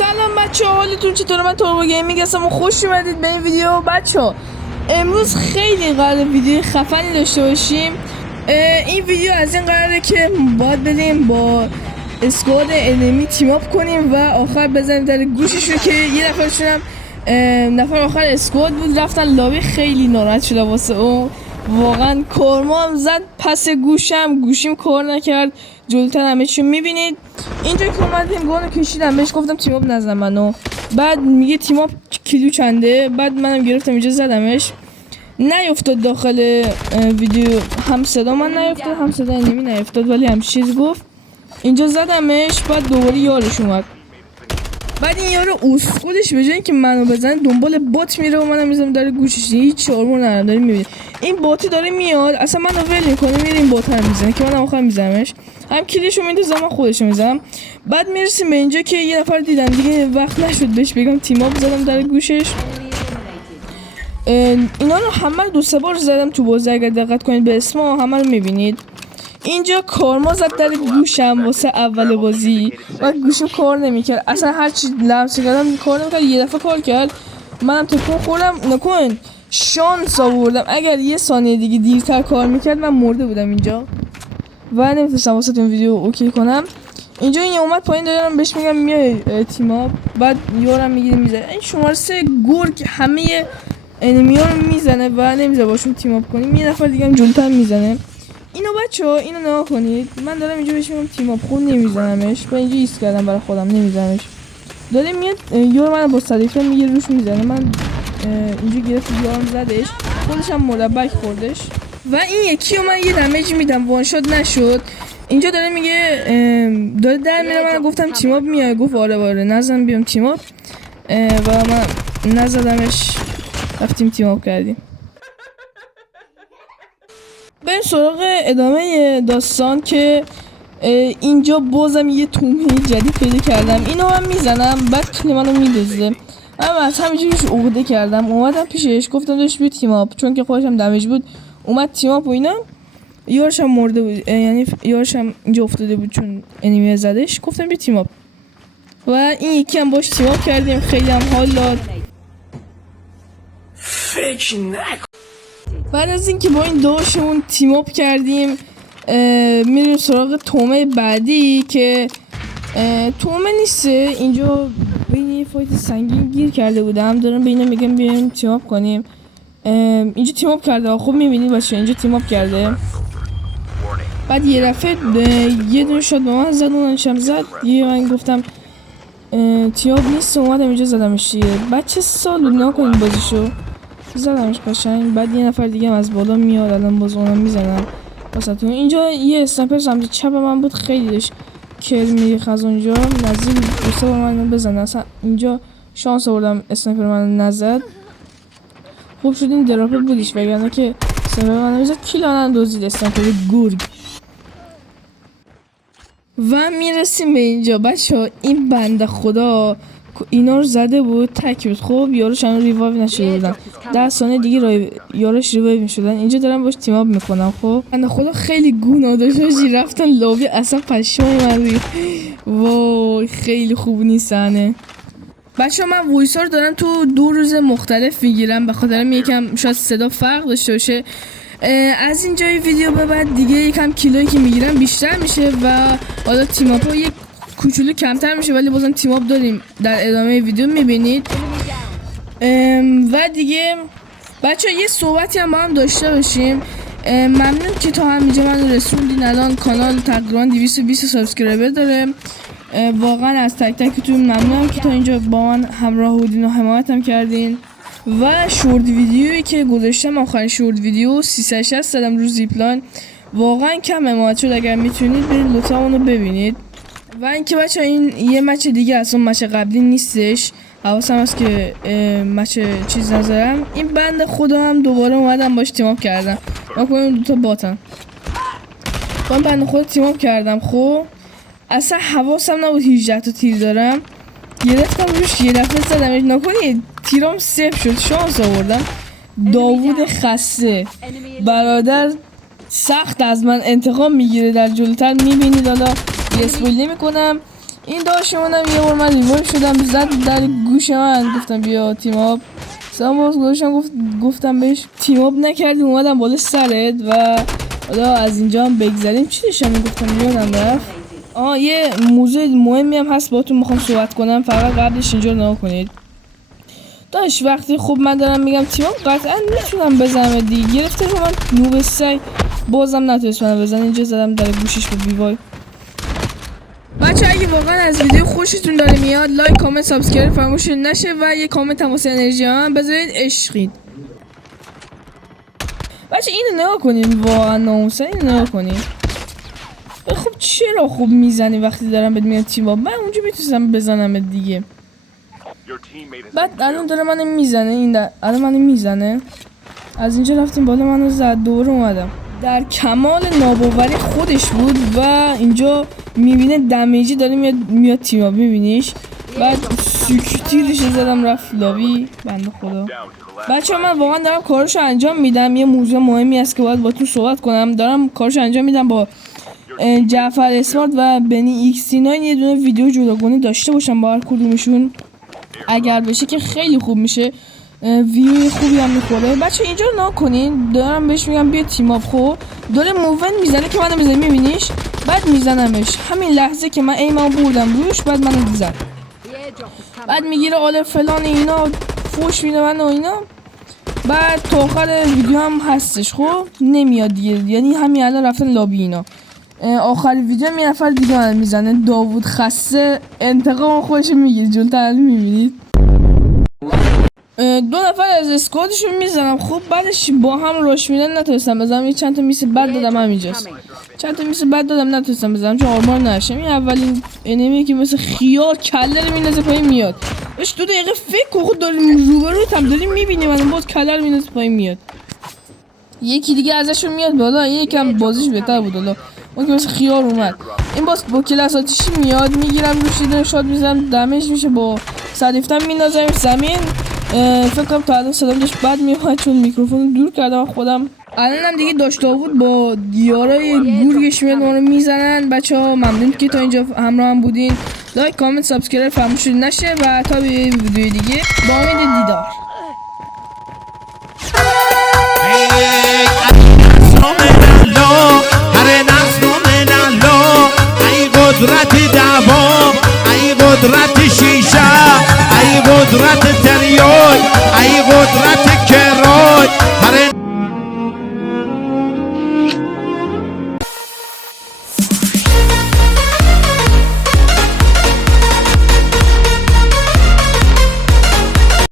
سلام بچه ها، حالتون چطوره؟ من توربو گیمینگ هستم و خوش اومدید به این ویدیو. بچه ها امروز خیلی قراره ویدیو خفنی داشته باشیم. این ویدیو از این قراره که باید بریم با اسکواد انمی تیم اپ کنیم و آخر بزنیم در گوششون که یه نفرشون هم نفر آخر اسکواد بود، رفتن لابی. خیلی ناراحت شده واسه اون، واقعا کارما هم زد پس گوشیم کار نکرد. جلوتر همه چی میبینید. اینجا که اومدیم گانو کشیدم، بهش گفتم تیم اپ نزن منو. بعد میگه تیم اپ کیلو چنده، بعد منم گرفتم اینجا زدمش. نیفتاد داخل ویدیو، هم صدا من نیفتاد هم صدا انمی نیفتاد، ولی هم چیز گفت. اینجا زدمش، بعد دوباره یارش اومد. بعد این یارو اسکولش به جای اینکه منو بزنه دنبال بات میره و منم میذارم در گوشش. هیچ آرمور ندارم، داریم میبینید این باتی داره میاد، اصلا منو ول میکنه، میره این بات رو میزنه که منم آخر میزنمش. هم کلیشو میندازم من خودشو میزنم. بعد میرسیم به اینجا که یه نفر دیدم دیگه، وقت نشد بهش بگم تیم اپ، زدم در گوشش. اینا رو همه دو سه بار زدم تو بازی، اگر دقت کنید به اسما همه رو میبینید. اینجا کارما زد در گوشم واسه اول بازی و گوشم کار نمیکرد، اصلا هر چی لمس کردم کار نمیکرد. یه دفعه کار کرد، منم تکون خوردم. نکن شانس آوردم، اگر یه ثانیه دیگه دیرتر کار میکرد من مرده بودم اینجا و نمیتونستم واسه اون ویدیو اوکی کنم. اینجا این اومد پایین، دارم بهش میگم میای تیم اپ، بعد یارم میگیره میزنه. این شماره 3 گرگ همه انمی‌ها رو میزنه و نمیذاره باشون تیم اپ کنیم. یه نفر دیگه هم جلوتر میزنه. اینو بچه‌ها اینو نگاه کنید، من دارم اینجا بهش میگم تیم اپ، خود نمیزنمش. من اینجا ایست کردم برای خودم، نمیزنمش. داره میاد یار من با صدیقه میگیره روش میزنه. من اینجا گرفت یارم زدش، خودش هم مربک خوردش. و این یکی رو من یه دمیج میدم، وان شات نشد. اینجا داره میگه داره در میره، من گفتم تیم اپ میای، گفت آره نزن بیام تیم اپ و من نزدمش، رفتیم تیم اپ کردیم. بریم سراغ ادامه داستان که اینجا بازم یه تومه جدید پیدا کردم. اینو من میزنم، بعد کلی منو میدزده. من از همینجوریش عقده کردم، اومدم پیشش گفتم داشت بیا تیم اپ، چون که خودش هم دمیج بود. اومد تیم اپ و اینا، یارش هم مرده بود، یعنی یارش هم اینجا افتاده بود چون انیمی زدش. گفتم بیا تیم اپ و این یکی هم باش تیم اپ کردیم. خیلی هم حال داد. فکر نکن. بعد از اینکه با این داشمون تیم اپ کردیم، میریم سراغ تومه بعدی که تومه نیسته. اینجا بین یه فایت سنگین گیر کرده بودم، دارم به اینا میگم بیایم تیم اپ کنیم. اینجا تیم اپ کرده، خوب میبینید باشه اینجا تیم اپ کرده. بعد یه دفعه یه دونه شات به من زد، اونشم زد. یه من گفتم تیم اپ نیست، اومدم اینجا زدمش دیگه. بچه سالو نکنین بازیشو، زدمش قشنگ. بعد یه نفر دیگه هم از بالا میاد، الان باز اونم میزنم واسهتون. اینجا یه اسنایپر سمت چپ من بود، خیلی داشت کل میریخت از اونجا، نزدیک دوستا با من بزنه. اصلا اینجا شانس آوردم اسنایپر من نزد، خوب شد این دراپه بودیش، وگرنه که اسنایپر من نمیزد کیلانم دوزید اسنایپر گرگ. و میرسیم به اینجا بچه ها. این بنده خدا اینا رو زده بود، تک بود. خب یاروش هم ریوایو نشده بودن، 10 ثانیه دیگه یاروش ریوایو میشدن. اینجا دارم باش تیم اپ میکنم. خب بنده خدا خیلی گناه داشت، رفتن لابی، اصلا پشمای من ریخت. وای خیلی خوب نیستنه بچه ها. من وایسا رو دارم تو 2 روز مختلف میگیرم، به خاطر یکم شاید صدا فرق داشته باشه. از اینجای ویدیو به بعد دیگه یکم کیلویی که میگیرم بیشتر میشه و حالا تیم اپ یک کوچولو کمتر میشه، ولی بازم تیم اپ داریم، در ادامه ویدیو میبینید. و دیگه بچه یه صحبتی هم با هم داشته باشیم. ممنون که تا همینجا من رسوندین. الان کانال تقریبا 220 سابسکرایبر داره. واقعا از تک تکتون ممنونم که تا اینجا با من همراه بودین و حمایتم کردین. و شورت ویدیویی که گذاشتم، آخرین شورت ویدیو 360 دادم رو زیپلاین، واقعا کم حمایت شد. اگر میتونید برید لطفا اونو ببینید. و اینکه بچه این یه مچ دیگه از اون مچ قبلی نیستش، حواسم هست که مچ چیز نذارم. این بند خدا هم دوباره اومدم باش تیم اپ کردم. من کنم دوتا باتن با این بند خدا تیم اپ کردم. خب اصلا حواسم نبود 18 تا تیر دارم، گرفتم روش یه دفعه زدمش. نکنید تیرام سیف شد، شانس آوردم. داوود خسته برادر سخت از من انتقام میگیره، در جلوتر میبینید. حالا اسپویل نمی کنم. این داشتمونم یه بار من ریوایو شدم زد در گوش من گفتم بیا تیم آپ سلام باز گذاشتم گفتم بهش تیم آپ نکردیم اومدم بالا سرت و حالا از اینجا هم بگذاریم چی داشتم میگفتم یادم رفت یه موضوع مهمی هم هست باهاتون میخوام صحبت کنم فقط قبلش اینجا نگاه کنید داش وقتی خب من دارم میگم تیم آپ قطعا میتونم بزنم دیگه گرفته رو من نوب سگ بازم نتونستم بزنم اینجا زدم در گوشش به بیوای بچه اگه واقعا از ویدیو خوشتون داره میاد لایک کامنت سابسکرایب فراموش نشه و یه کامنت هم واسه انرژی هم بذارید عشقید بچه اینو نگاه کنین واقعا ناموسن اینو نگاه کنین خب چرا خوب میزنی وقتی دارم بهت میگم تیم آپ من اونجا میتونستم بزنم دیگه بعد الان داره منو میزنه الان منو میزنه از اینجا رفتیم بالا منو زد دوباره اومدم در کمال ناباوری خودش بود و اینجا میبینه دمیجی داره میاد تیم آپ میبینیش بعد سکوتیرش زدم رفت لابی بنده خدا بچه من واقعا دارم کارش انجام میدم یه موضوع مهمی است که باید با تو صحبت کنم دارم کارش انجام میدم با جعفر اسمارت و بنی ایکس 9 یه دونه ویدیو جداگانه داشته باشم با هر کدومشون اگر بشه که خیلی خوب میشه ویو خوبی هم میخوره بچه اینجا رو نکنین دارم بهش میگم بیا تیم آپ خب داره موون میزنه که منو میزنه میبینیش بعد میزنمش همین لحظه که من ایمو بردم روش بعد منو میزد بعد میگیره آله فلان اینا فوش میده من و اینا بعد تا آخر ویدیو هم هستش خب نمیاد دیگه یعنی همین الان رفتن لابی اینا آخر ویدیو هم یه نفر دیگه من میزنه داوود خسته انتقام خودش میگیره جلوتر میبینید دو نفر از اسکوادشون میزنم خب بعدش با هم روش میدن نتونستم بزنم یه چند تا میس بد دادم همینجاست چند تا میس بد دادم نتونستم بزنم چون آرمار نشم این اولین انمی که مثل خیار کله رو میندازه پایین میاد بهش 2 دقیقه فکر کن خود داریم روبروت هم داریم میبینیم من باز کله رو میندازه پایین میاد یکی دیگه ازشون میاد بالا یکم بازیش بهتر بود حالا اون که مثل خیار اومد این باز با کلاس آتیشی میاد میگیرم روش دیدن شات میزنم دمیج میشه با صدیفتم میندازم زمین فکر کنم تا الان صدام داشت بد میومد چون میکروفون دور کردم خودم الانم دیگه داشته بود با دیارای گورگش میاد ما رو میزنن بچه‌ها ممنون که تا اینجا همراه هم بودین لایک کامنت سابسکرایب فراموش نشه و تا به ویدیو دیگه با امید دیدار قدرت دوام ای قدرت شیشه